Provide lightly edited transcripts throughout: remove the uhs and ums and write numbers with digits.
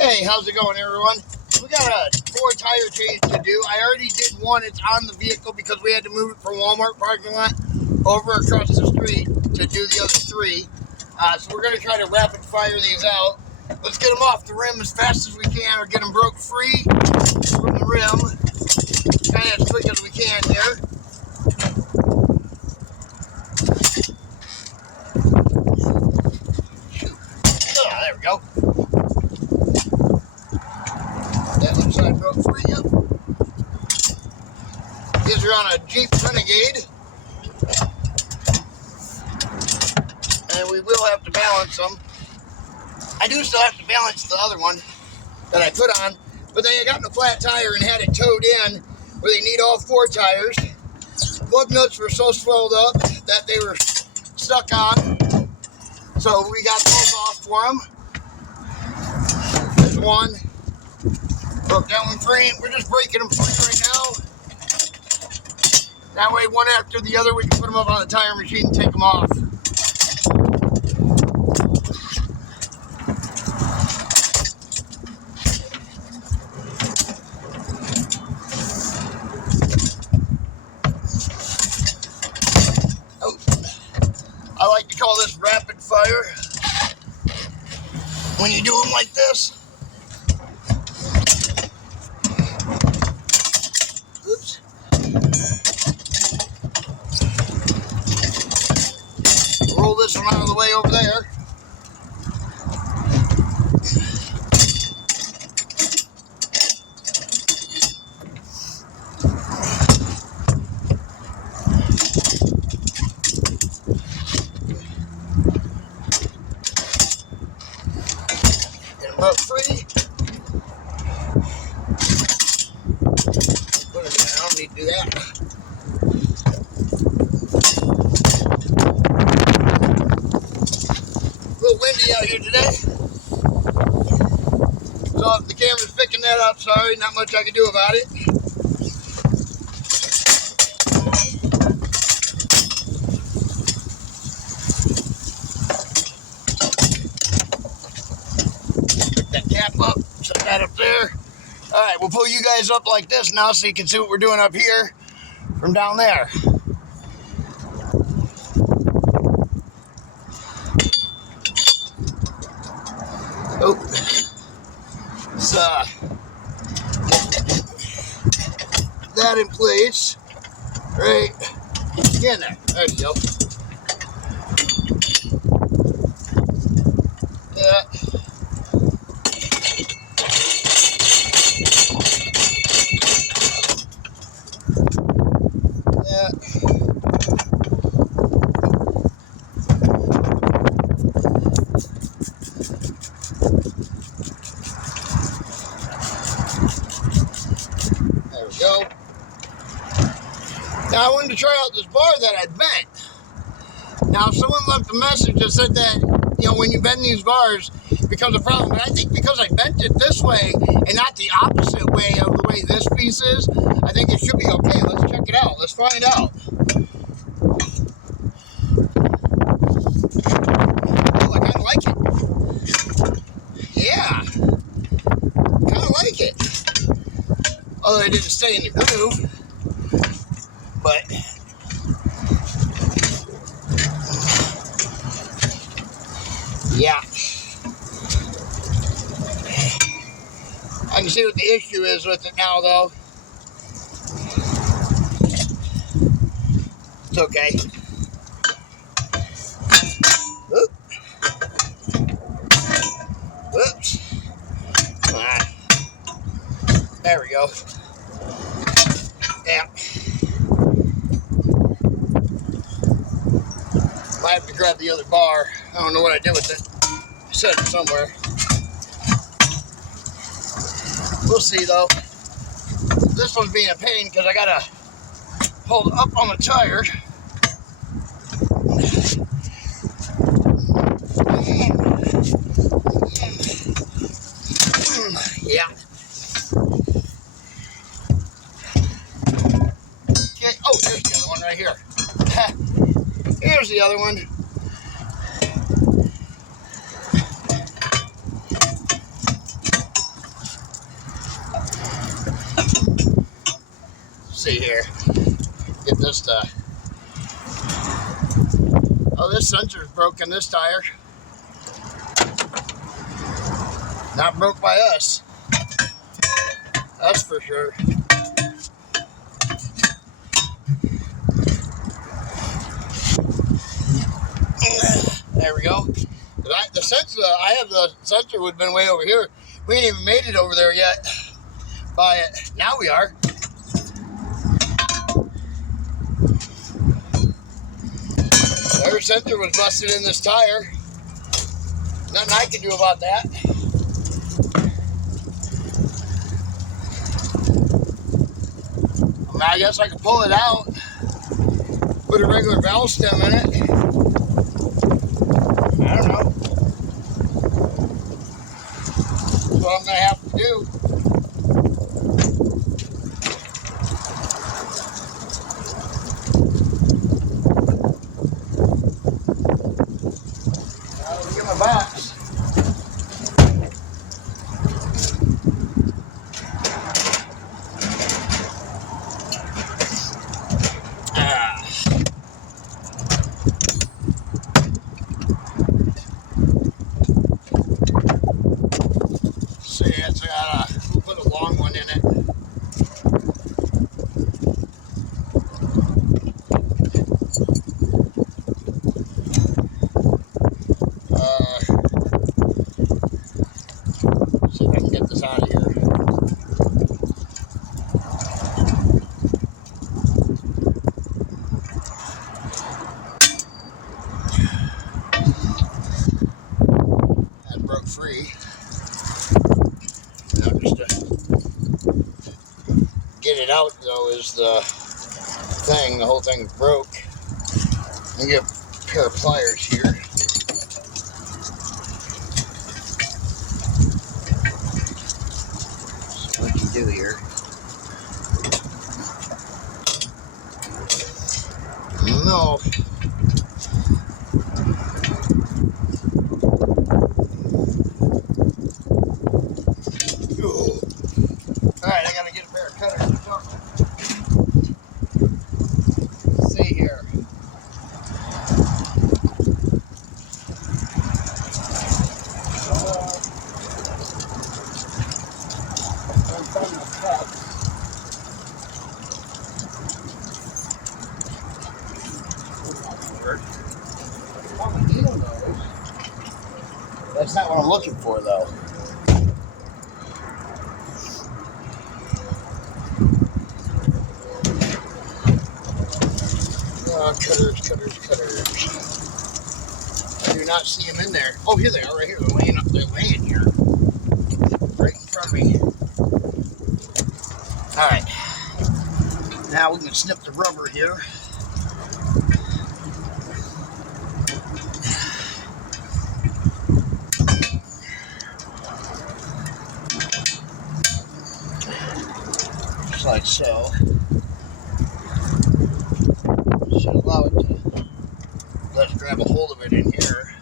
Hey, how's it going, everyone? We got a 4 tire change to do. I already did one. It's on the vehicle because we had to move it from Walmart parking lot over across the street to do the other 3. So we're going to try to rapid fire these out. Let's get them off the rim as fast as we can, or get them broke free from the rim kind of as quick as we can here. Oh, there we go. That one side broke free, yep. These are on a Jeep Renegade. And we will have to balance them. I do still have to balance the other one that I put on, but they got in a flat tire and had it towed in where they need all 4 tires. Lug nuts were so swelled up that they were stuck on, so we got those off for them. There's one. Broke that one free. We're just breaking them free right now. That way, one after the other, we can put them up on the tire machine and take them off. Oh, I like to call this rapid fire when you do them like this. Oops. Roll this one out of the way over there. Get them up free. Put it in. I don't need to do that. A little windy out here today, so if the camera's picking that up, sorry, not much I can do about it. Pick that cap up, set that up there. Alright, we'll pull you guys up like this now so you can see what we're doing up here from down there. Oh, let's get that in place, right in there. There you go. Yeah. Yeah. There we go. Now I wanted to try out this bar that I bent. Now someone left a message that said that, you know, when you bend these bars it becomes a problem. But I think because I bent it this way and not the opposite way of the way this piece is, I think it should be okay. Let's check it out. Let's find out. Oh, I kind of like it. Yeah. Kind of like it. Although it didn't stay in the groove. But yeah, I can see what the issue is with it now, though. It's okay. Oop. Whoops. There we go. Yeah. I have to grab the other bar. I don't know what I did with it. I set it somewhere. We'll see, though. This one's being a pain because I gotta hold up on the tire. Yeah. Okay. Oh, there's the other one right here. Here's the other one. see here. Get this to. Oh, this sensor's broken. This tire. Not broke by us. That's for sure. There we go. The sensor, I have the sensor would have been way over here. We ain't even made it over there yet. By it. Now we are. Their sensor was busted in this tire. Nothing I can do about that. I mean, I guess I could pull it out. Put a regular valve stem in it. I don't know. That's what I'm going to have to do. Let me get my box. See, it's got we'll put a long one in it. See if I can get this out of here. That broke free. Now just to get it out though is the thing. The whole thing broke. Let me get a pair of pliers here. See what I can do here. No. Alright, I gotta get a pair of cutters or something. Let's see here. That's not what I'm looking for, though. Cutters. I do not see them in there. Oh, here they are, right here. They're laying here. Right in front of me. Alright. Now we can snip the rubber here. Just like so. Should allow it to let's grab a hold of it in here.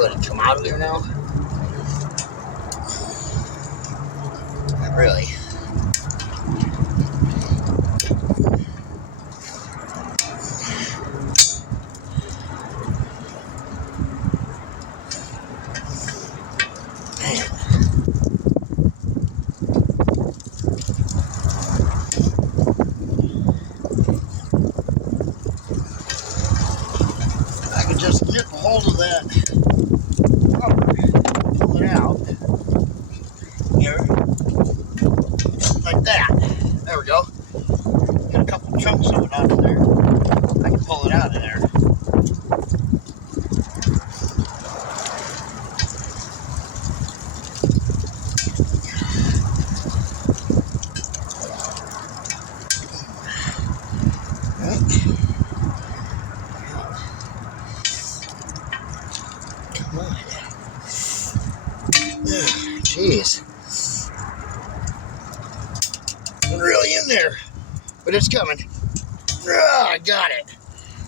Let it come out of there now. Not really. Just nip a hold of that rubber, pull it out here, like that. There we go. Got a couple chunks of it out of there. I can pull it out of there. Jeez. Not really in there, but it's coming. I got it.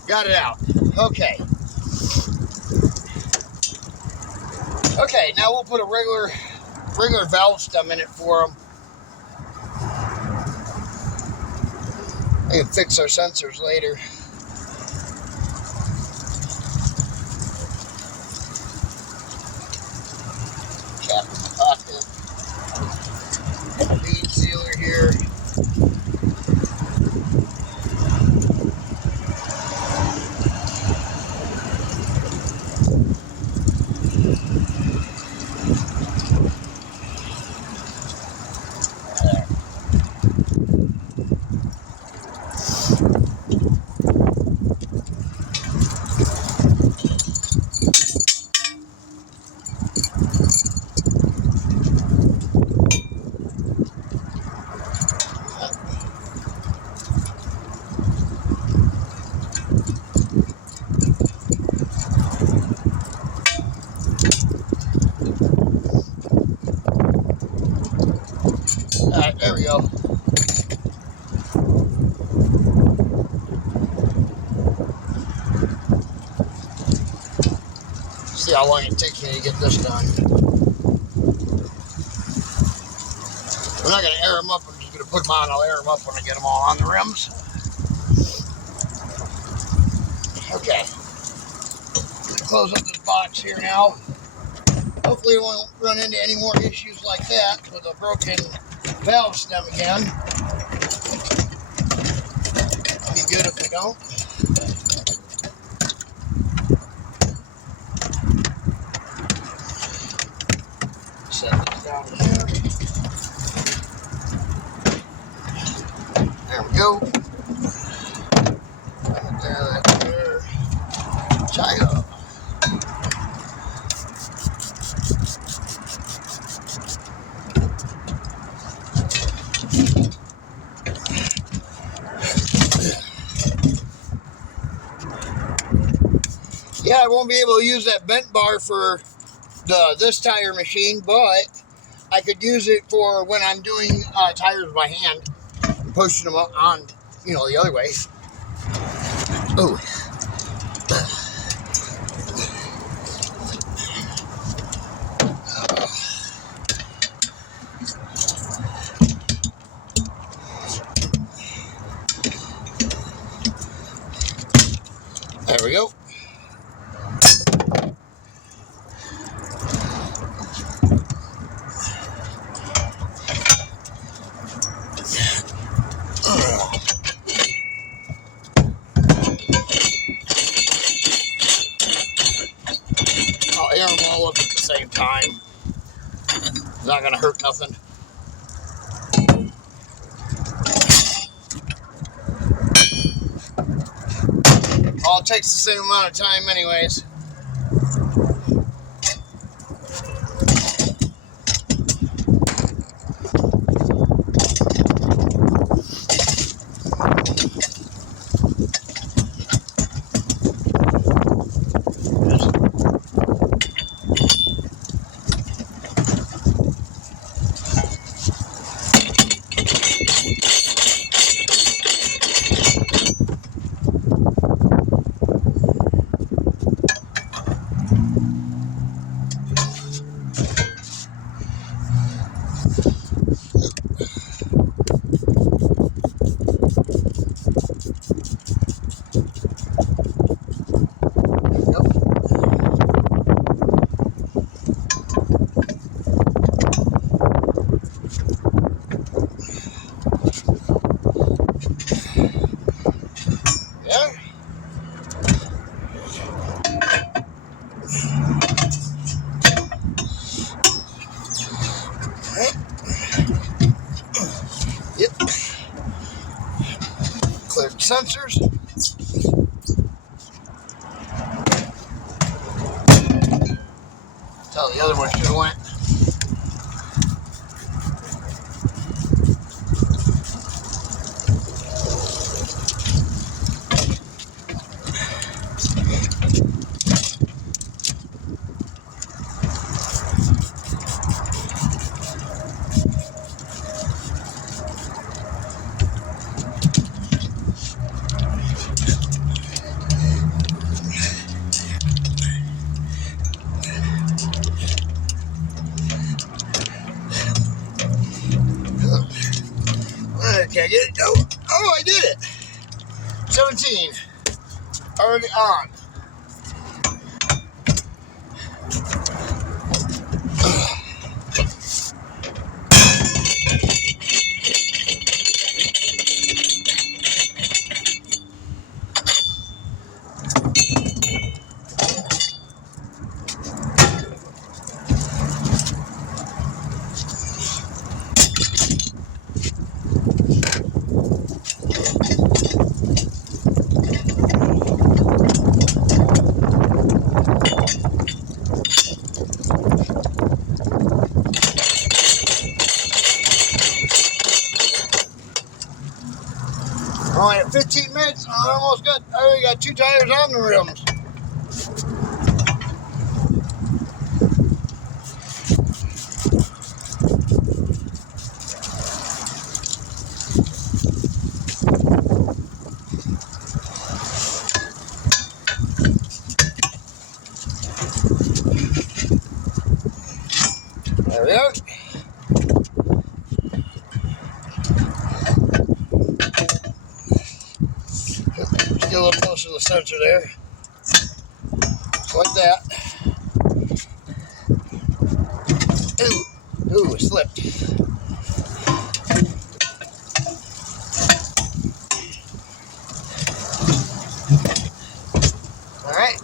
Got it out. Okay. Okay, now we'll put a regular valve stem in it for them. I can fix our sensors later. Cap in the pocket. Bead sealer here. Alright, there we go. See how long it takes me to get this done. I'm not going to air them up, I'm just going to put them on. I'll air them up when I get them all on the rims. Okay. Close up this box here now. Hopefully we won't run into any more issues like that with a broken valve stem again. Be good if we don't. Set this down here. There we go. Right there. Tie it up. Yeah, I won't be able to use that bent bar for this tire machine, but I could use it for when I'm doing tires by hand, pushing them on, you know, the other way. Oh. There we go. I'll air them all up at the same time. It's not going to hurt nothing. All it takes the same amount of time anyways. Cleared the sensors. Tell the other one should have went. Okay, get it. Oh, I did it. 17. Already on. Only at 15 minutes, I already got 2 tires on the rims. There we go. Get a little closer to the sensor there. Just like that. Ooh, it slipped. All right.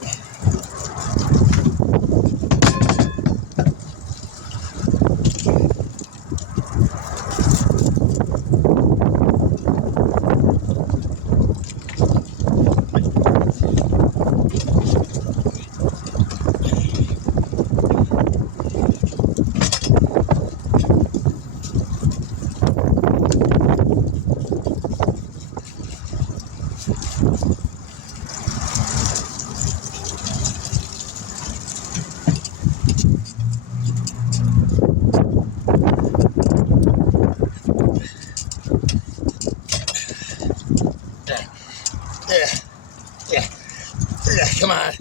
Yeah, come on.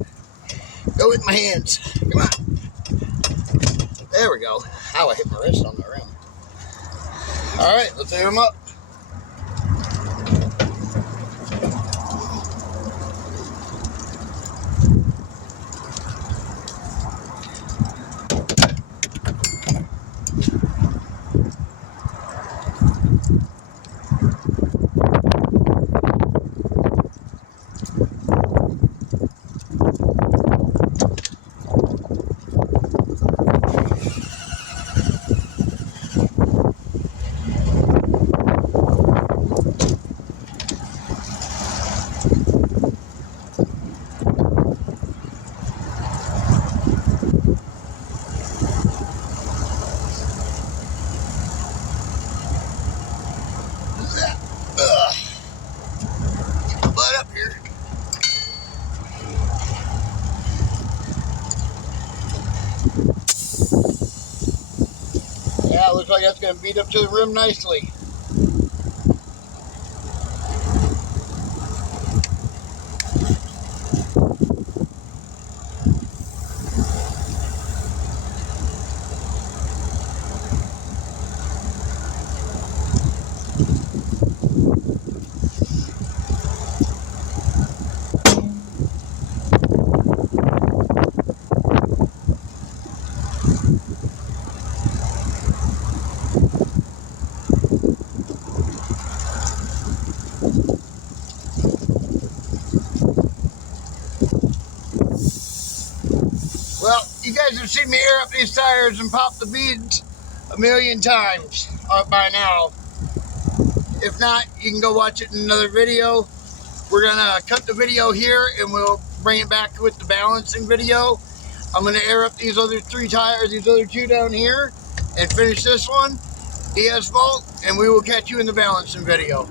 Go with my hands. Come on. There we go. Ow, I hit my wrist on the rim. All right, let's air them up. Up here. Yeah, it looks like that's going to beat up to the rim nicely. Well, you guys have seen me air up these tires and pop the beads a million times by now. If not, you can go watch it in another video. We're gonna cut the video here and we'll bring it back with the balancing video. I'm gonna air up these other 3 tires, these other 2 down here, and finish this one, the asphalt, and we will catch you in the balancing video.